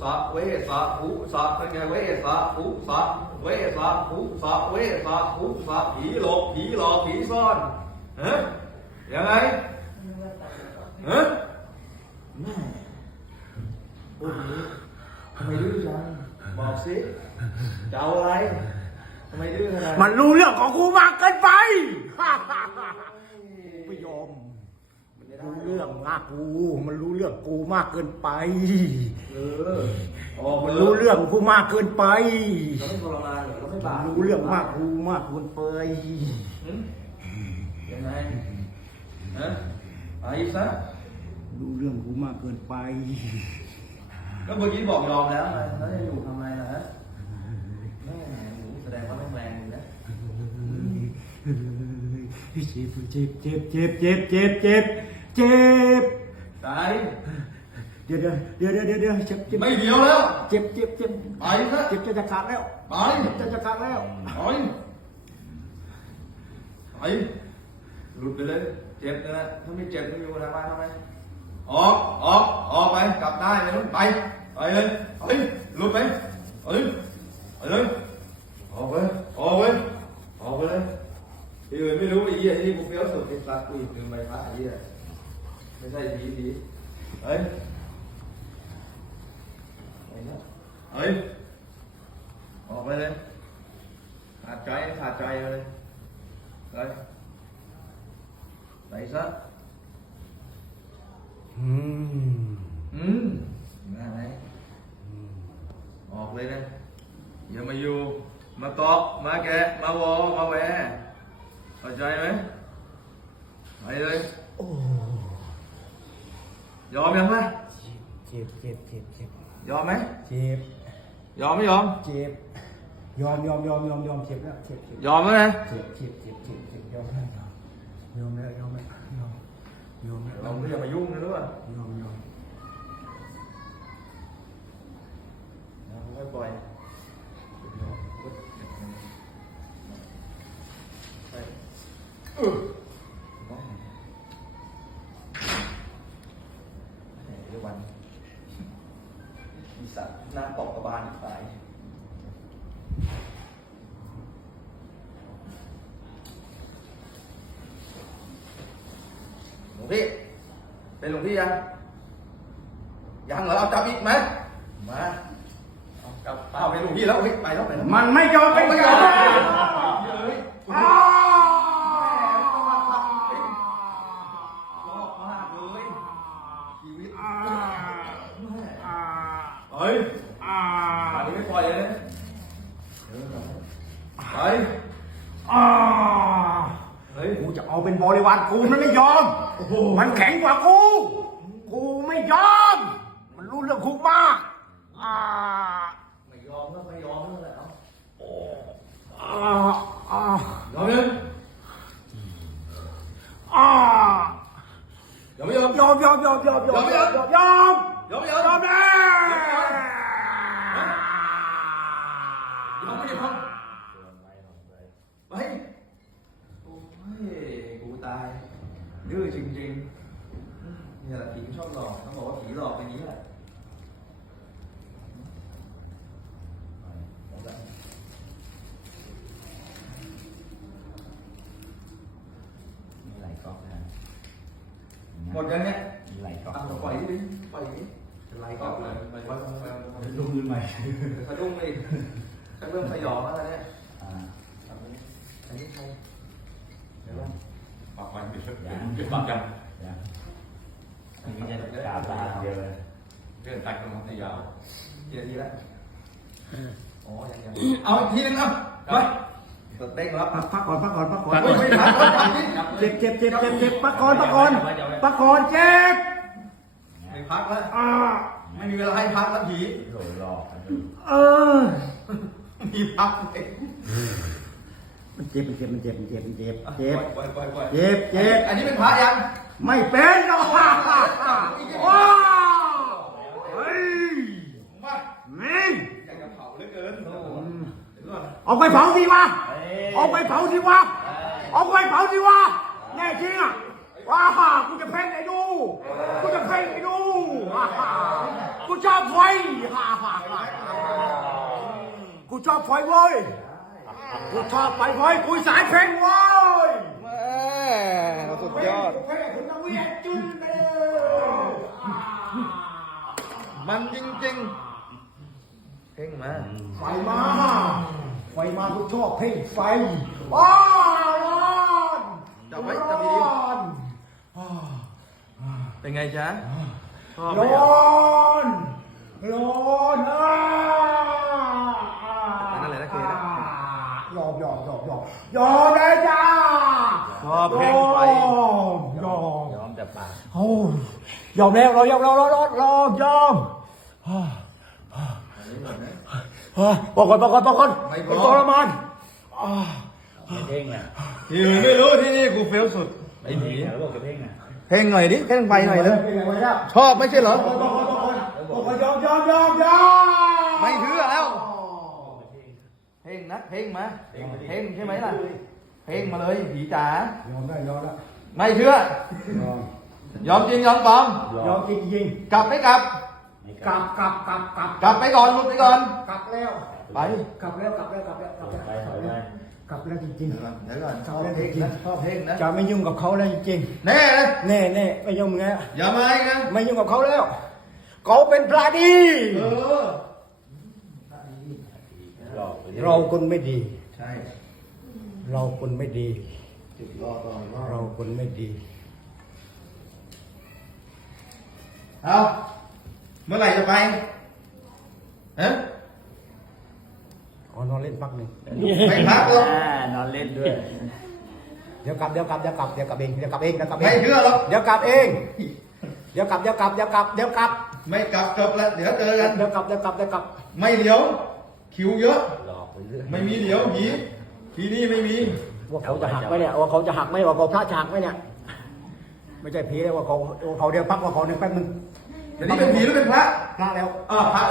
สะเวสะหุสะเป็นไงเวสะหุสะเวสะหุสะเวสะหุสะผีหลอกผีหลอกผีซ่อนฮ้ยยังไงเฮ้ยแม่โอ้โหทำไมดื้อจังบอกสิจะเอาอะไรทำไมดื้อขนาด มันรู้เรื่องของกูมากเกินไป ไม่ยอม มันไม่ได้ รู้เรื่องมากกู มันรู้เรื่องกูมากเกินไป เออออกไปมันเลยรู้เรื่องกูมากเกินไป เราไม่ทรมานเหรอเราไม่บาปรู้เรื่องมากกูมากเกินไป หึยังไงฮะไปซะรู้เรื่องกูมากเกินไป ก็เมื่อกี้บอกยอมแล้วไงแล้วจะอยู่ทำไมล่ะฮะแม่หนูแสดงว่าแม่งแรงอยู่นะเจ็บเจ็บเจ็บเจ็บเจ็บเจ็บเจ็บ เจ็บ ตายเดี๋ยวเดี๋ยวเดี๋ยวเดี๋ยวเดี๋ยวเจ็บเจ็บไม่เดียวแล้ว เจ็บเจ็บเจ็บไปซะเจ็บจะจะขาดแล้วไปเจ็บจะจะขาดแล้วไปไปหลุดไปเลย เจ็บนะถ้าไม่เจ็บไม่มีเวลามาทำไมออกออกออกไปกลับได้ไปนู้นไปไปเลยไปหลุดไปไปไปเลยออกไปออกไปออกไปเลยที่อื่นไม่รู้ไอ้เหี้ยที่กูเฟี้ยวสุดไอ้สัตว์กูอีกหนึ่งใบพระไอ้เหี้ย ไม่ใช่ผีผีเฮ้ยไปนะเฮ้ยออกไปเลยขาดใจขาดใจไปเลยไปไปซะอืมอืมมาไหนออกเลยนะอย่ามาอยู่ มาตอกมาแกะมาวอมาแหวเข้าใจไหมไปเลยโอ้ ยอมยังไหมเจ็บเจ็บเจ็บเจ็บยอมไหมเจ็บยอมไม่ยอม เจ็บยอมยอมยอมยอมยอมเจ็บแล้วเจ็บเจ็บยอมแล้วนะเจ็บเจ็บเจ็บเจ็บเจ็บยอมแล้วยอมแล้วยอมแล้วยอมยอมแล้วเราไม่อย่ามายุ่งนะรู้ป่ะยอมยอมเราค่อยปล่อยไปเออเดี๋ยววันอีสัตว์น้ำตกกระบาลอีกสาย หลวง พี่เป็นหลวงพี่ยังยังเหรอเอาจับอีกไหมมาเอากลับเอาเป็นหลวงพี่แล้วเฮ้ยไปแล้วไปแล้วมันไม่ยอมไม่ไม่ยยออมมเลยอ้าชอบมากเลยชีวิตอ่าแม่อ่าเฮ้ยอ่าป่านนี้ไม่ปล่อยเลยนะเออไปอ่าเฮ้ย กูจะเอาเป็นบริวารกูมันไม่ยอม มันแข็งกว่ากู กูไม่ยอม มันรู้เรื่องคุกมากอ่าไม่ยอมก็ไม่ยอมนั่นแหละเอาอ่าอ่ายอมยังอ่ายอมไม่ยอมยอมยอมยอมยอมยอมยอมยอมยอมยอมไม่ยอมยอมแล้ว ยอมไม่ยอมไปโอ้ยกูตายดื้อจริงๆเนี่ยแหละผีชอบหลอกต้องบอกว่าผีหลอกอย่างนี้แหละหม ดยังเนี่ยไหลก๊อกอะเราปล่อยดิปล่อยดิเป็นไรก็เลยไปไปไปไปลงมือใหม่สะดุ้งเลยจะเริ่มสยองแล้วเนี่ยทำนี้อันนี้ใครเดี๋ยวว่าปากมันเป็นเป็นปากกันอันนี้จะกราบลาเดียวเลยเรื่องตัดกันมันยาวเดี๋ยวดีแล้วอ๋อยังยังเอาอีกทีนึงครับไป กดเด้งรับพักพักก่อนพักก่อนพักก่อนเฮ้ยไม่ทันแล้วจับนิดเจ็บเจ็บเจ็บเจ็บเจ็บพักก่อนพักก่อนพักก่อนเจ็บไม่พักแล้วอ่าไม่มีเวลาให้พักแล้วผีโหลหลอกเออมีพักเลยมันเจ็บมันเจ็บมันเจ็บมันเจ็บมันเจ็บเจ็บปล่อยปล่อยปล่อยเจ็บเจ็บอันนี้เป็นพระยัง ไม่เป็นหรอกว้าวเฮ้ยมานี่อยากจะเผาเหลือเกินโอ้โหเดี๋ยวก่อนเอาไปเผาสิวะ เอาไปเผาสิวะเอาไปเผาสิวะแน่จริงอะว้ากูจะเพ่งไอ้ดูกูจะเพ่งไอ้ดูกูชอบไฟฮ่าฮ่าฮ่ากูชอบไฟเว้ยกูชอบไฟเว้ยกูสายเพลงเว้ยแม่สุดยอดเพลงคุณต้องเวียนจุนไปเลยมันจริงๆเพ่งมาไฟมาไฟ มากูชอบเพลงไฟว้าวร้อนจับไว้จับดีร้อนๆเป็นไงจ๊ะชอบไหมร้อะอนร้อนอะอันนั้นอะไรนะเคนะยอมยอมยอมยอมยอมเลยจ้าชอบเพลงไฟยอมยอมยอมแต่ปากโอ้ยยอมแล้วเรายอมเราเราเราเรายอม บอกก่อนบอกก่อนบอกก่อนไม่พเป็นอทรมานไม่เพ่งอะที่อื่นไม่รู้ที่นี่กูเฟลสุดไม่เพ่งอะแล้วบอกจะเพ่งอะเพลงหน่อยดิเพลงไฟหน่อยเลยเป็นไงวะเนี่ยชอบไม่ใช่เหรอ บอกก่อนบอกก่อนบอกก่อนยอมยอมยอมยอมไม่เชื่อแล้ว เพลงนะเพลงมาเพลงใช่ไหมล่ะเพลงมาเลยผีจ๋ายอมได้ยอมแล้วไม่เชื่อ ยอมยอมจริงยอมปลอมยอมจริงจริงกลับไม่กลับ กลับกลับกลับกลับกลับไปก่อนหลุดไปก่อน กลับแล้วไปกลับแล้วกลับแล้วกลับแล้วกลับแล้วไปถอยไปกลับแล้วจริงเดี๋ยวก่อนเดี๋ยวก่อนชอบเพลงนะชอบเพลงนะๆจะไม่ยุ่งกับเขาแล้วจริงแน่นะๆแน่แน่ไม่ยุ่งแล้วอย่ามาอีกนะไม่ยุ่งกับเขาแล้วเขาเป็นพระดีเออหลอกไปเราคนไม่ดีใช่เราคนไม่ดีจุดรอต่อรอเราคนไม่ดีเอาเมื่อไหร่จะไปฮะขอนอนเล่นพักหนึ่งไม่พักหรอกนอนเล่นด้วย เดี๋ยวกลับเดี๋ยวกลับเดี๋ยวกลับเดี๋ยวกลับเองเดี๋ยวกลับเองเดี๋ยวกลับเอไม่งเชื่อหรอกเดี๋ยวกลับเอง เดี๋ยวกลับเดี๋ยวกลับเดี๋ยวกลับเดี๋ยวกลับไม่กลับกลับแล้วเดี๋ยวเจอกัน เดี๋ยวกลับเดี๋ยวกลับเดี๋ยวกลับไม่เดี๋ยว คิวเยอะ หลอกไปเรื่อยไม่มีเดี๋ยวผีที่นี่ไม่มีว่าเขาจะหักไหมเนี่ยว่าเขาจะหักไหมว่าเขาพระจะหักไหมเนี่ย ไม่ใช่ผีเลยว่าเขาว่าเขาเดี๋ยวพักว่าเขาหนึ่งแป๊บนึง เดี๋ยวนี้เป็นผีหรือเป็นพระ พระแล้วอ่าพระ